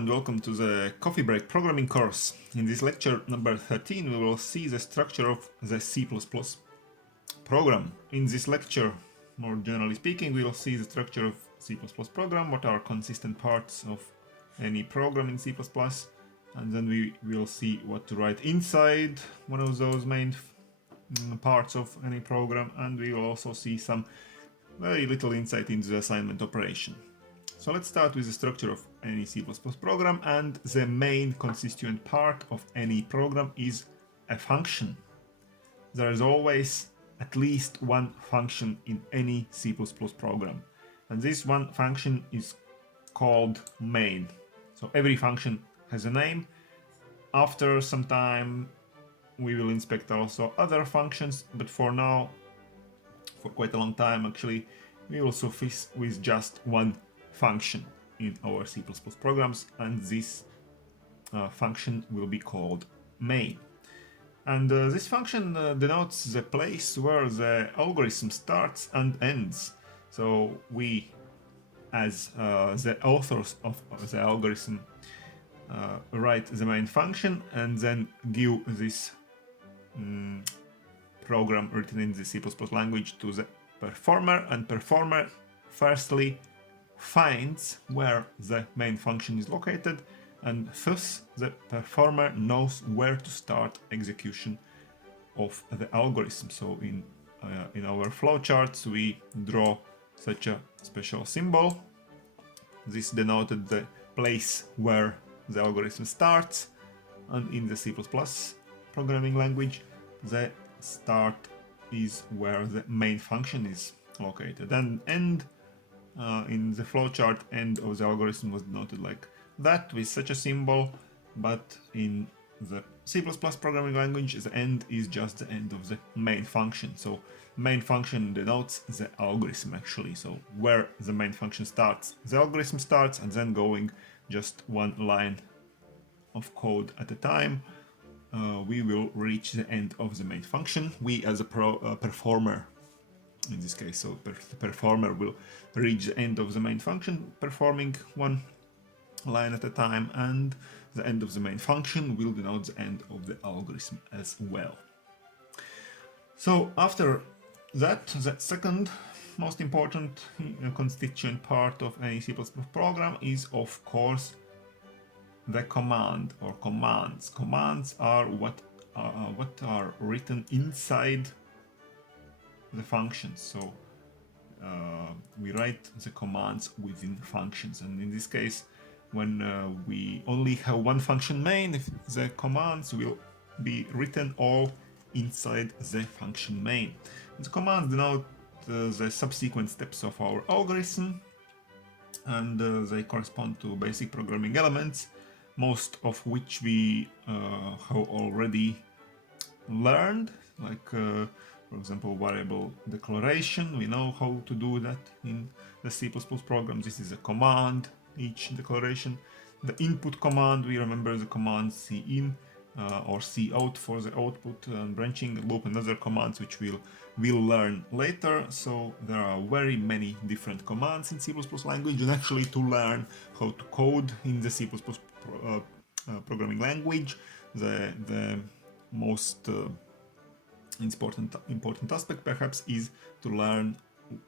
and welcome to the Coffee Break programming course. In this lecture number 13 we will see the structure of the C++ program. In this lecture, more generally speaking, we will see the structure of C++ program, what are consistent parts of any program in C++, and then we will see what to write inside one of those main parts of any program, and we will also see some very little insight into the assignment operation. So let's start with the structure of any C++ program, and the main constituent part of any program is a function. There is always at least one function in any C++ program, and this one function is called main. So every function has a name. After some time we will inspect also other functions, but for now, for quite a long time actually, we will suffice with just one function in our C++ programs, and this function will be called main. And this function denotes the place where the algorithm starts and ends. So we, as the authors of the algorithm, write the main function and then give this program written in the C++ language to the performer, and performer firstly finds where the main function is located, and thus the performer knows where to start execution of the algorithm. So in our flowcharts we draw such a special symbol. This denoted the place where the algorithm starts, and in the C++ programming language the start is where the main function is located, and end in the flowchart, end of the algorithm was denoted like that with such a symbol, but in the C++ programming language the end is just the end of the main function. So main function denotes the algorithm actually, so where the main function starts, the algorithm starts, and then going just one line of code at a time, we will reach the end of the main function. We as a performer in this case, so the performer will reach the end of the main function performing one line at a time, and the end of the main function will denote the end of the algorithm as well. So after that, the second most important constituent part of any C++ program is of course the command or commands. Commands are what are written inside the functions. So we write the commands within functions, and in this case, when we only have one function main, the commands will be written all inside the function main. And the commands denote the subsequent steps of our algorithm, and they correspond to basic programming elements, most of which we have already learned, like for example, variable declaration. We know how to do that in the C++ program. This is a command, each declaration. The input command, we remember the command cin or cout for the output, and branching loop and other commands which we'll learn later. So there are very many different commands in C++ language, and actually to learn how to code in the C++ programming language, the most important aspect perhaps is to learn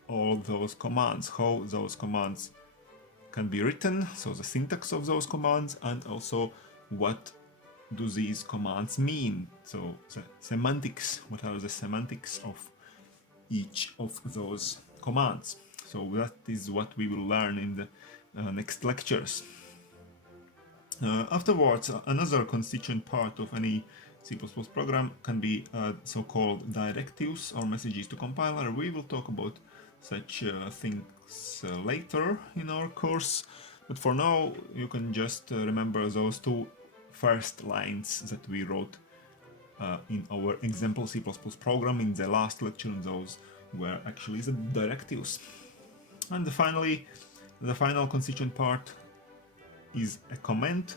all those commands, how those commands can be written, so the syntax of those commands, and also what do these commands mean, so the semantics, what are the semantics of each of those commands. So that is what we will learn in the next lectures. Afterwards, another constituent part of any C++ program can be so-called directives or messages to compiler. We will talk about such things later in our course, but for now you can just remember those two first lines that we wrote in our example C++ program in the last lecture, and those were actually the directives. And finally, the final constituent part is a comment.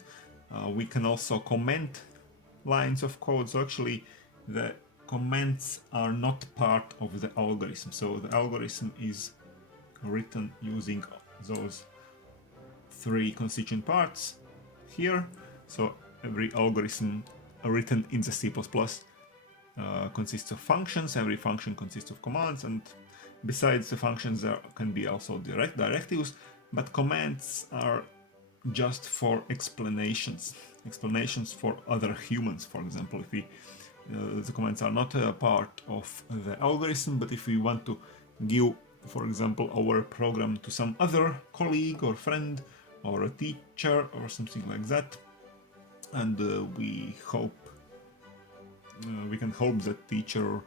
We can also comment lines of code, so actually the comments are not part of the algorithm. So the algorithm is written using those three constituent parts, here. So every algorithm written in the C++ consists of functions. Every function consists of commands, and besides the functions there can be also directives, but commands are just for explanations for other humans. For example, if we the commands are not a part of the algorithm, but if we want to give, for example, our program to some other colleague or friend or a teacher or something like that, and we can hope that teacher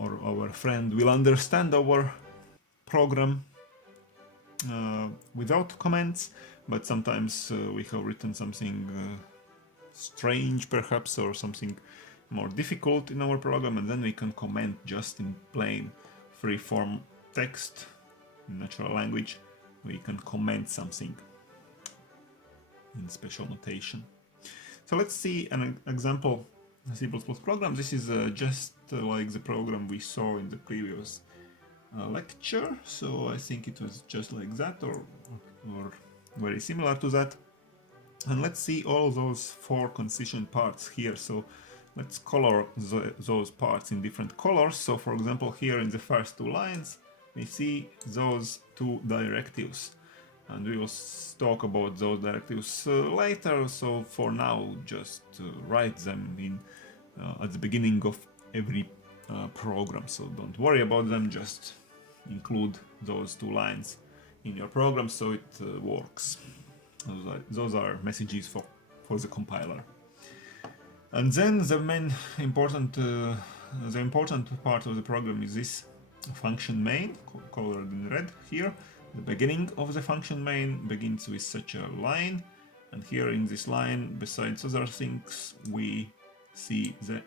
or our friend will understand our program without comments, but sometimes we have written something strange perhaps, or something more difficult in our program, and then we can comment just in plain free-form text in natural language. We can comment something in special notation. So let's see an example C++ program. This is just like the program we saw in the previous lecture, so I think it was just like that, or very similar to that. And let's see all those 4 constituent parts here. So let's color those parts in different colors. So for example, here in the first 2 lines we see those 2 directives, and we will talk about those directives later. So for now, just write them in at the beginning of every program, so don't worry about them, just include those 2 lines in your program so it works. Those are messages for the compiler. And then the main important part of the program is this function main, colored in red here. The beginning of the function main begins with such a line, and here in this line, besides other things, we see the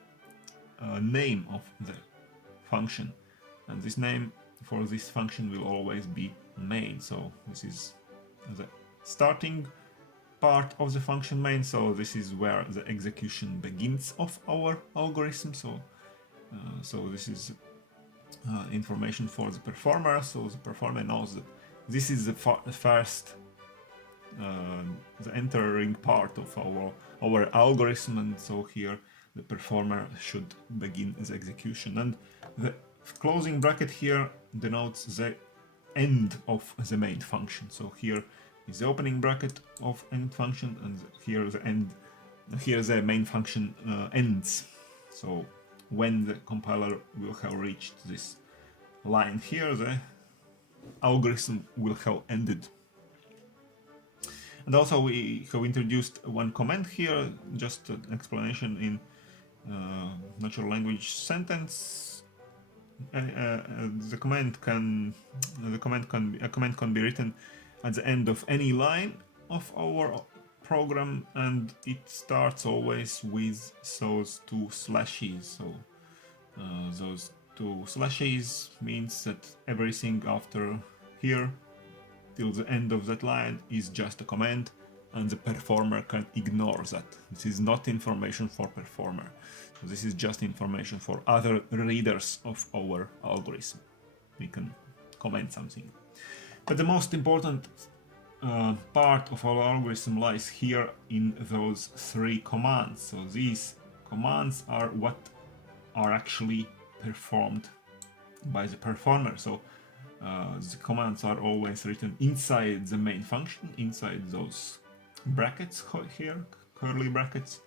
name of the function, and this name for this function will always be main. So this is the starting part of the function main, so this is where the execution begins of our algorithm. So this is information for the performer, so the performer knows that this is the first the entering part of our algorithm, and so here the performer should begin the execution, and the closing bracket here denotes the end of the main function. So here is the opening bracket of end function, and here the end. Here the main function ends. So when the compiler will have reached this line here, the algorithm will have ended. And also we have introduced one comment here, just an explanation in natural language sentence. A comment can be written at the end of any line of our program, and it starts always with those 2 slashes. So those 2 slashes means that everything after here till the end of that line is just a comment, and the performer can ignore that. This is not information for performer. So this is just information for other readers of our algorithm. We can comment something. But the most important part of our algorithm lies here in those 3 commands. So these commands are what are actually performed by the performer. So the commands are always written inside the main function, inside those brackets here, curly brackets.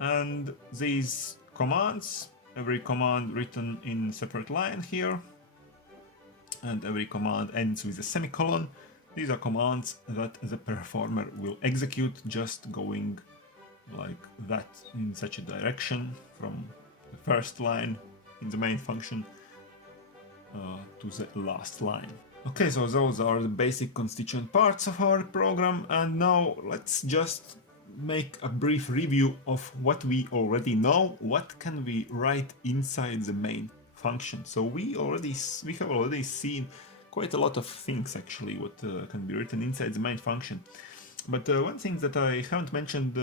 And these commands, every command written in separate line here, and every command ends with a semicolon. These are commands that the performer will execute, just going like that in such a direction from the first line in the main function to the last line. Okay, so those are the basic constituent parts of our program, and now let's just make a brief review of what we already know. What can we write inside the main function? So we have already seen quite a lot of things actually what can be written inside the main function. But one thing that I haven't mentioned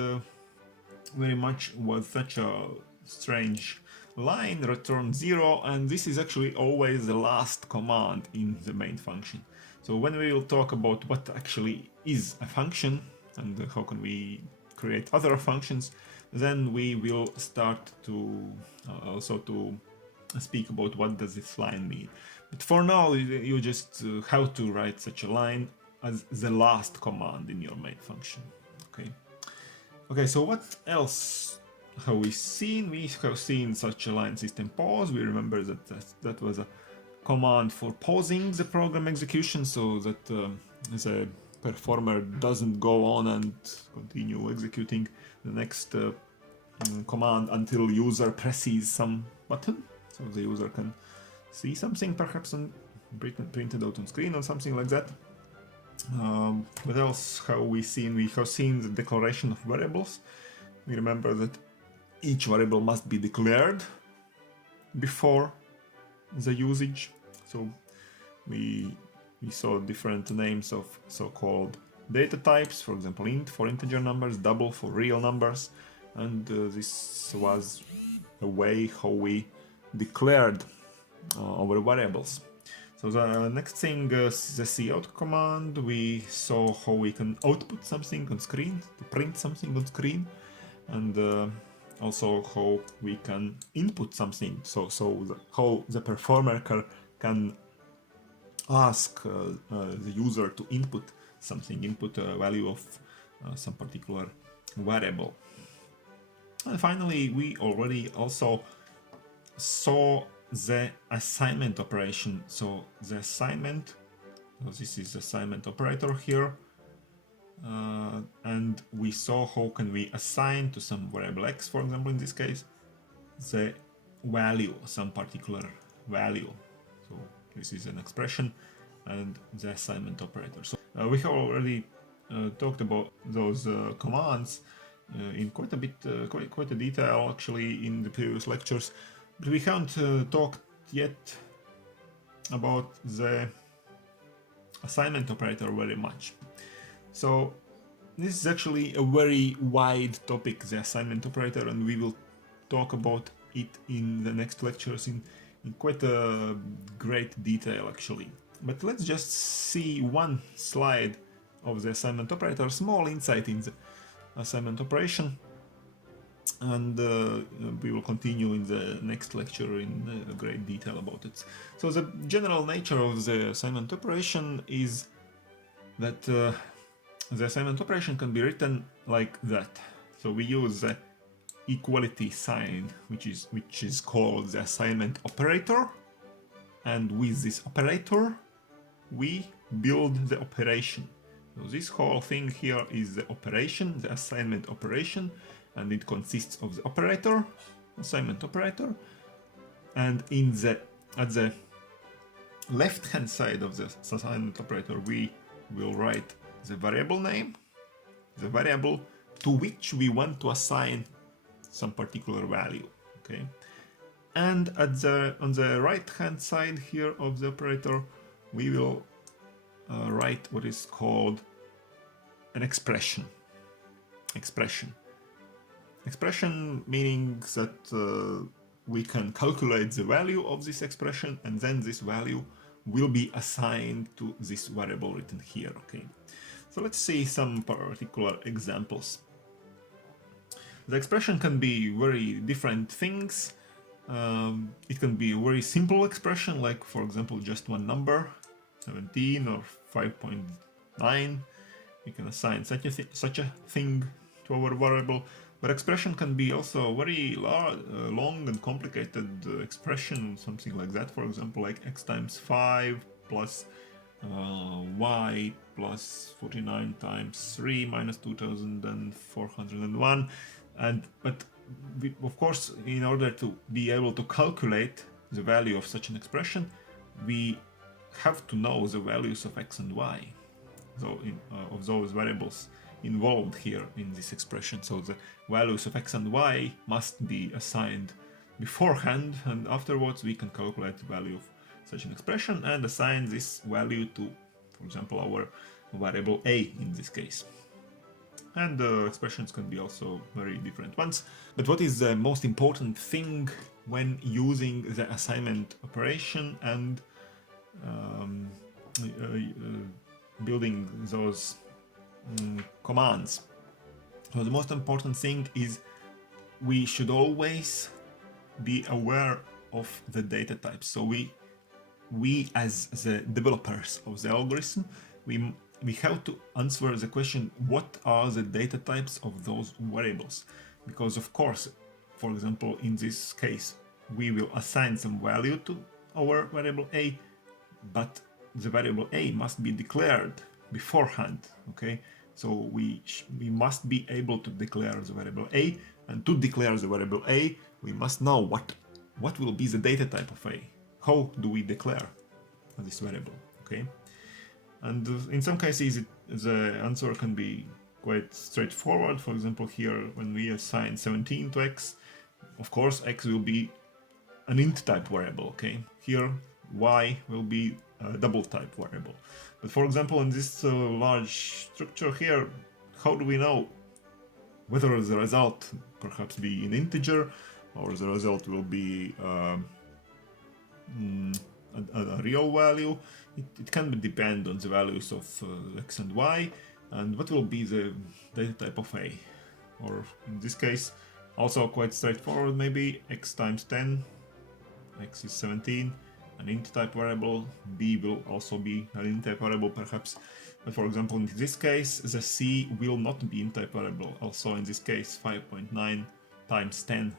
very much was such a strange line, return 0, and this is actually always the last command in the main function. So when we will talk about what actually is a function, and how can we create other functions, then we will start to also to speak about what does this line mean. But for now, you just how to write such a line as the last command in your main function. Okay, so what else have we seen? We have seen such a line system pause. We remember that was a command for pausing the program execution so that the performer doesn't go on and continue executing the next command until user presses some button, so the user can see something perhaps printed out on screen or something like that. What else have we seen? We have seen the declaration of variables. We remember that each variable must be declared before the usage. So we saw different names of so-called data types, for example int for integer numbers, double for real numbers, and this was a way how we declared our variables. So the next thing is the cout command. We saw how we can output something on screen, to print something on screen, and also how we can input something, how the performer can ask the user to input something, input a value of some particular variable. And finally, we already also saw the assignment operation. So the assignment, this is the assignment operator here, and we saw how can we assign to some variable x, for example in this case, the value, some particular value. So this is an expression and the assignment operator. So we have already talked about those commands in quite a bit, quite a detail actually in the previous lectures, but we haven't talked yet about the assignment operator very much. So this is actually a very wide topic, the assignment operator, and we will talk about it in the next lectures in quite a great detail actually. But let's just see one slide of the assignment operator, small insight in the assignment operation, and we will continue in the next lecture in great detail about it. So the general nature of the assignment operation is that the assignment operation can be written like that. So we use the equality sign, which is called the assignment operator, and with this operator we build the operation. So this whole thing here is the operation, the assignment operation, and it consists of the operator, assignment operator, and at the left hand side of the assignment operator we will write the variable name, the variable to which we want to assign some particular value, okay? And on the right hand side here of the operator we will write what is called an expression. Expression meaning that we can calculate the value of this expression, and then this value will be assigned to this variable written here, okay? So let's see some particular examples. The expression can be very different things. It can be a very simple expression, like for example just one number, 17 or 5.9. We can assign such a thing to our variable. But expression can be also very long and complicated expression, something like that. For example, like x times 5 plus y plus 49 times 3 minus 2401. But of course, in order to be able to calculate the value of such an expression, we have to know the values of x and y, so of those variables involved here in this expression. So the values of x and y must be assigned beforehand, and afterwards we can calculate the value of such an expression and assign this value to, for example, our variable a in this case. And expressions can be also very different ones. But what is the most important thing when using the assignment operation and building those commands. So the most important thing is we should always be aware of the data types. So we as the developers of the algorithm, we have to answer the question, what are the data types of those variables? Because of course, for example, in this case, we will assign some value to our variable a, but the variable a must be declared beforehand, okay? So we must be able to declare the variable a, and to declare the variable a, we must know what will be the data type of a. How do we declare this variable, okay? And in some cases, the answer can be quite straightforward. For example, here, when we assign 17 to x, of course, x will be an int type variable, okay? Here, y will be a double type variable. But for example, in this large structure here, how do we know whether the result perhaps be an integer, or the result will be a real value? It can depend on the values of x and y, and what will be the data type of a. Or in this case, also quite straightforward, maybe x times 10, x is 17, an int type variable, b will also be an int type variable perhaps. But for example, in this case, the c will not be int type variable. Also in this case, 5.9 times 10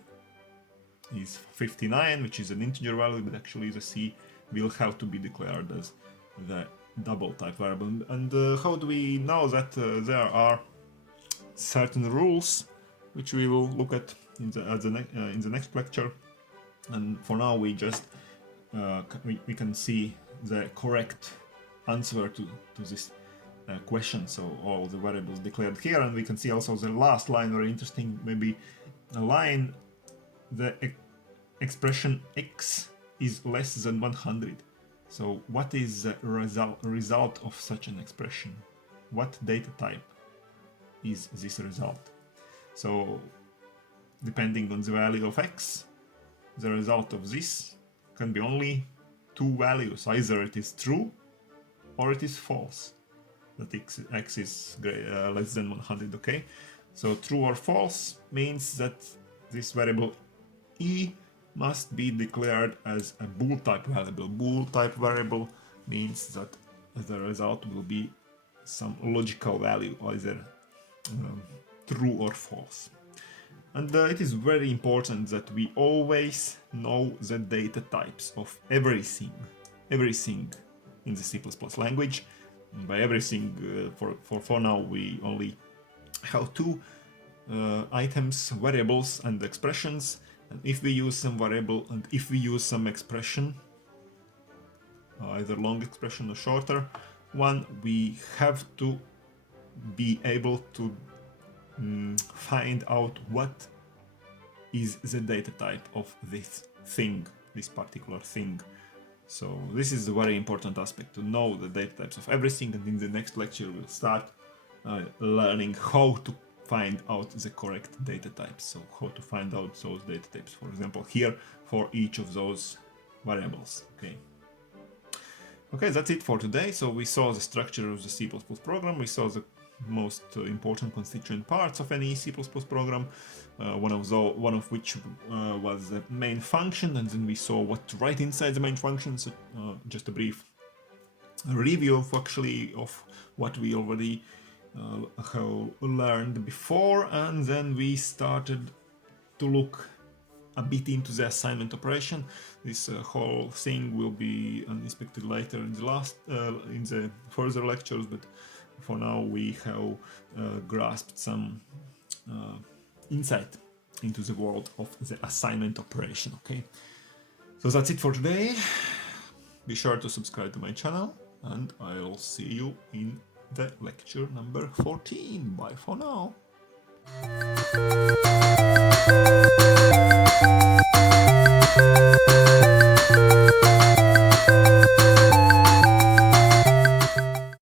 is 59, which is an integer value, but actually the c will have to be declared as the double type variable. And how do we know that there are certain rules which we will look at in the next lecture? And for now, we just we can see the correct answer to this question. So all the variables declared here, and we can see also the last line, very interesting, maybe a line, the expression x is less than 100. So what is the result of such an expression? What data type is this result? So depending on the value of x, the result of this can be only two values. Either it is true or it is false, that x is less than 100, okay? So true or false means that this variable e must be declared as a bool type variable. Bool type variable means that the result will be some logical value, either true or false. And it is very important that we always know the data types of everything in the C++ language. And by everything, for now, we only have two items, variables and expressions. And if we use some variable and if we use some expression, either long expression or shorter one, we have to be able to find out what is the data type of this thing, this particular thing. So this is a very important aspect, to know the data types of everything, and in the next lecture we'll start learning how to find out the correct data types. So how to find out those data types, for example, here for each of those variables. Okay, that's it for today. So we saw the structure of the C++ program, we saw the most important constituent parts of any C++ program, one of which was the main function, and then we saw what to write inside the main function. So just a brief review of what we already have learned before, and then we started to look a bit into the assignment operation. This whole thing will be inspected later in the further lectures, but for now we have grasped some insight into the world of the assignment operation. Okay, so that's it for today. Be sure to subscribe to my channel, and I'll see you in the lecture number 14. Bye for now.